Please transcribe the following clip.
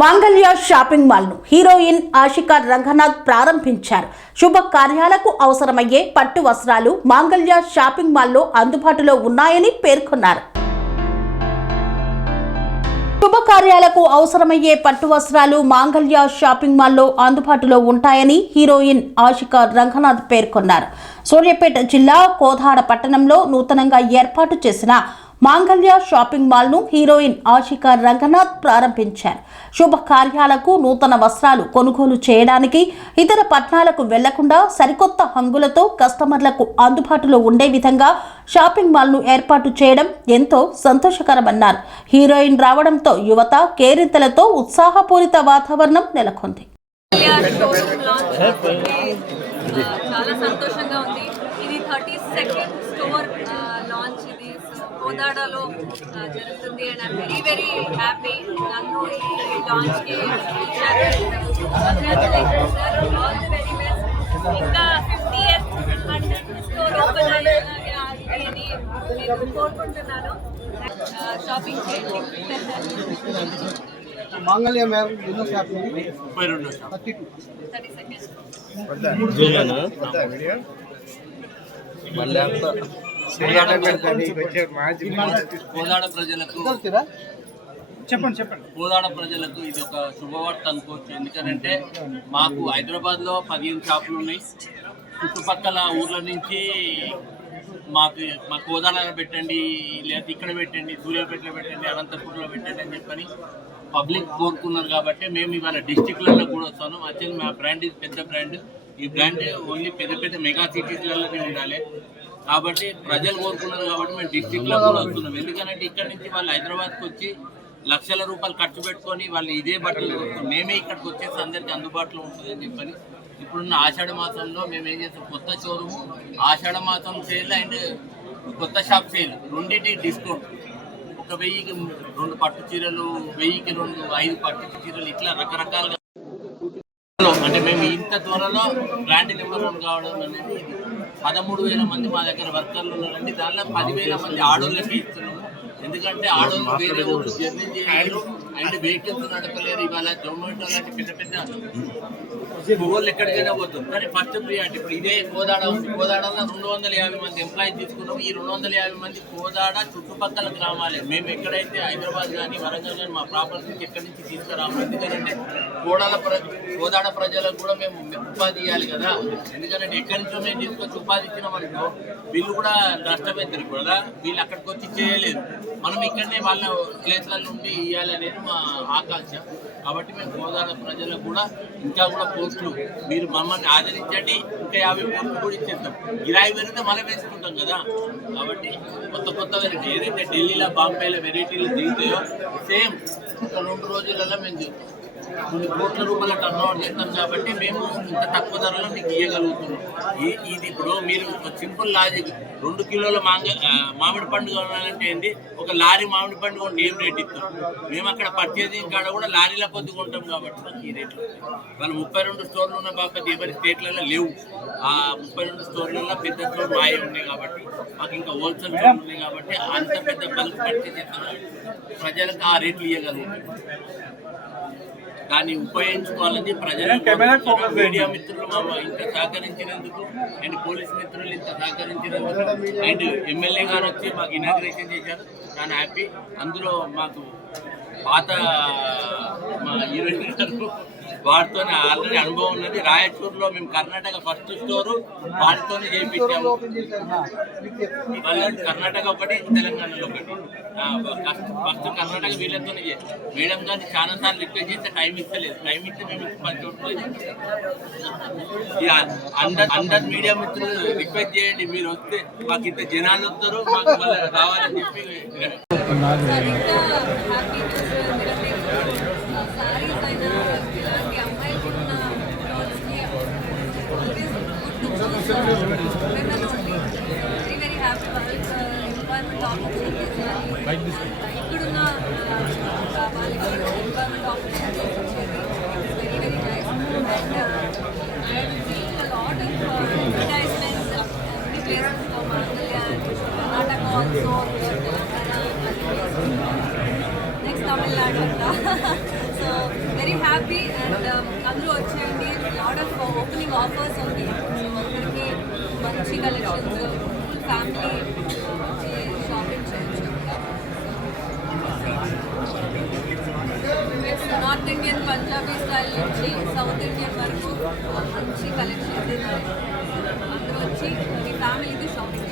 మాంగళ్య shopping mall ను heroine Ashika Ranganath ప్రారంభించారు. శుభ కార్యాలకు అవసరమయ్యే పట్టు వస్త్రాలు మాంగళ్య షాపింగ్ మాల్ లో అందుబాటులో ఉన్నాయని పేర్కొన్నారు. శుభకార్యాలకు అవసరమయ్యే పట్టు వస్త్రాలు మాంగళ్య షాపింగ్ మాల్ లో అందుబాటులో ఉంటాయని హీరోయిన్ ఆషికా రంగనాథ్ పేర్కొన్నారు. సూర్యాపేట జిల్లా కోదాడ పట్టణంలో నూతనంగా ఏర్పాటు చేసిన మాంగళ్య షాపింగ్ మాల్ ను హీరోయిన్ ఆషికా రంగనాథ్ ప్రారంభించారు. శుభకార్యాలకు నూతన వస్త్రాలు కొనుగోలు చేయడానికి ఇతర పట్టణాలకు వెళ్లకుండా సరికొత్త హంగులతో కస్టమర్లకు అందుబాటులో ఉండే విధంగా షాపింగ్ మాల్ ను ఏర్పాటు చేయడం ఎంతో సంతోషకరమన్నారు. హీరోయిన్ రావడంతో యువత కేరింతలతో ఉత్సాహపూరిత వాతావరణం నెలకొంది. చాలా సంతోషంగా ఉంది. ఇది 32nd స్టోర్ లాంచ్ ఇది కోదాడలో జరుగుతుంది and I'm very very happy. నన్ను ఈ లాంచ్కి congratulations sir, all the very best. ఇంకా 50th 100th స్టోర్ ఓపెన్ అయ్యేది నేను కోరుకుంటున్నాను. షాపింగ్ చేయండి. మాంగళ్య మ్యామ్ ఎన్నో షాప్ 32 కోదాడ ప్రజలకు కోదాడ ప్రజలకు ఇది ఒక శుభవార్త అనుకోవచ్చు. ఎందుకంటే మాకు హైదరాబాద్లో 15 షాపులు ఉన్నాయి. చుట్టుపక్కల ఊర్ల నుంచి మా కోదాడలో పెట్టండి, లేదా ఇక్కడ పెట్టండి, సూర్యాపేటలో పెట్టండి, అనంతపూర్లో పెట్టండి అని చెప్పని పబ్లిక్ కోరుకున్నారు. కాబట్టి మేము ఇవాళ డిస్టిక్లలో కూడా వస్తాను. యాక్చువల్లీ మా బ్రాండ్ ఇది పెద్ద బ్రాండ్. ఈ బ్రాండ్ ఓన్లీ పెద్ద పెద్ద మెగా సిటీస్లలోనే ఉండాలి. కాబట్టి ప్రజలు కోరుకున్నారు కాబట్టి మేము డిస్టిక్లో కూడా వస్తున్నాం. ఎందుకంటే ఇక్కడ నుంచి వాళ్ళు హైదరాబాద్కి వచ్చి లక్షల రూపాయలు ఖర్చు పెట్టుకొని వాళ్ళు ఇదే బట్టలు వస్తాం. మేమే ఇక్కడికి వచ్చేసి అందరికీ అందుబాటులో ఉంటుందని చెప్పని ఇప్పుడున్న ఆషాఢ మాసంలో మేము ఏం చేస్తాం, కొత్త షోరూము ఆషాఢ మాసం సేల్ అండ్ కొత్త షాప్ సేల్ రెండింటి డిస్కౌంట్. 1000కి 2 పట్టు చీరలు, 1000కి 5 పట్టు చీరలు, ఇట్లా రకరకాలుగా. అంటే మేము ఇంత త్వరలో బ్రాండ్ నెంబర్ 1 కావడం అనేది 13,000 మంది మా దగ్గర వర్కర్లు ఉన్నారండి. దానిలో 10,000 మంది ఆడోళ్ళకి ఇస్తున్నాము. ఎందుకంటే ఆడోళ్ళు వేరే ఊళ్ళు జర్నీ చేయలేరు అండ్ వెహికల్స్ నడపలేరు. ఇవాళ జొమాటో లాంటి పెద్ద పెద్ద ఊళ్ళు ఎక్కడికైనా పోతాం. కానీ ఫస్ట్ ప్రియారిటీ ఇప్పుడు ఇదే కోదాడ ఉంది. కోదాడలో 250 మంది ఎంప్లాయీస్ తీసుకున్నాము. ఈ 250 మంది కోదాడ చుట్టుపక్కల గ్రామాలే. మేము ఎక్కడైతే హైదరాబాద్ కానీ వరంగల్ కానీ మా ప్రాపర్టీకి ఎక్కడి నుంచి తీసుకురాము. ఎందుకంటే కోదాడ ప్రజలకు కూడా మేము ఉపాధి ఇవ్వాలి కదా. ఎందుకంటే ఎక్కడి నుంచో మేము తీసుకొచ్చి ఉపాధి ఇచ్చినాం అనుకో వీళ్ళు కూడా నష్టపోతారు కదా. వీళ్ళు అక్కడికి వచ్చి చేయలేరు. మనం ఇక్కడనే వాళ్ళ ప్లేస్లలో ఉండి ఇవ్వాలి అనేది మా ఆకాంక్ష. కాబట్టి మేము కోదాడ ప్రజలకు కూడా ఇంకా కూడా పోస్టులు మీరు మమ్మల్ని ఆదరించండి. ఇంకా 50 పోస్టులు కూడా ఇచ్చేస్తాం. గిరాయి పెరిగితే మనం వేసుకుంటాం కదా. కాబట్టి కొత్త వెరైటీ ఏదైతే ఢిల్లీలో బాంబేలో వెరైటీలు దిగుతాయో సేమ్ ఒక 2 రోజులలో మేము కొన్ని కోట్ల రూపాయల టర్న్ ఓవర్ చేస్తాం. కాబట్టి మేము ఇంత తక్కువ ధరలో మీకు ఇవ్వగలుగుతున్నాం. ఇది ఇప్పుడు మీరు సింపుల్ లాజిక్, 2 కిలోల మామిడి పండు కొనాలంటే ఏంటి, ఒక లారీ మామిడి పండు కొంటే ఏం రేట్ ఇస్తాం. మేము అక్కడ పర్చేసింగ్ కాడ కూడా లారీల పొద్దు కొంటాం. కాబట్టి మాకు ఈ రేట్లు వాళ్ళు 32 స్టోర్లు ఉన్న బాబతి ఎవరి స్టేట్లలో లేవు. ఆ 32 స్టోర్లలో పెద్ద స్టోర్ మాయ ఉన్నాయి. కాబట్టి మాకు ఇంకా హోల్సేల్ స్టోర్ ఉన్నాయి. కాబట్టి అంత పెద్ద బల్క్ పర్చేజ్ చేస్తాం. ప్రజలకు ఆ రేట్లు ఇవ్వగలుగుతాం. దాన్ని ఉపయోగించుకోవాలని ప్రజలకు మీడియా మిత్రులు ఇంత సహకరించినందుకు అండ్ పోలీస్ మిత్రులు ఇంత సహకరించినందుకు అండ్ ఎమ్మెల్యే గారు వచ్చి మాకు ఇనాగ్రేషన్ చేశారు. చాలా హ్యాపీ. అందులో మాకు పాత మా హీరోయిన్ గారు వాటితోనే ఆల్రెడీ అనుభవం ఉన్నది. రాయచూరులో మేము కర్ణాటక ఫస్ట్ స్టోరు వాటితోనే చేయించాము. కర్ణాటక ఒకటి, తెలంగాణలో ఒకటి. ఫస్ట్ కర్ణాటక వీళ్ళతోనే మేడం గారిని చాలా సార్లు రిక్వెస్ట్ చేస్తే టైం ఇస్తలేదు. టైం ఇస్తే మేము 10 చోట్ల అందరు మీడియా మిత్రులు రిక్వెస్ట్ చేయండి. మీరు వస్తే మాకు ఇంత జనాలు వస్తారు, మాకు మళ్ళీ రావాలని చెప్పి ఇక్కడున్న కర్ణాటక ఆల్సో తమిళనాడు అంతా. సో వెరీ హ్యాపీ అండ్ అందరూ వచ్చేయండి. లాట్ ఆఫ్ ఓపెనింగ్ ఆఫర్స్ ఉంది. సో అందరికీ మంచి కలెక్షన్స్, ఫుల్ ఫ్యామిలీ వచ్చి షాపింగ్ చేయొచ్చు. నార్త్ ఇండియన్ పంజాబీ స్టైల్ నుంచి సౌత్ ఇండియన్ వరకు మంచి కలెక్షన్స్ ఉన్నాయి. అందరూ వచ్చి మీ ఫ్యామిలీకి షాపింగ్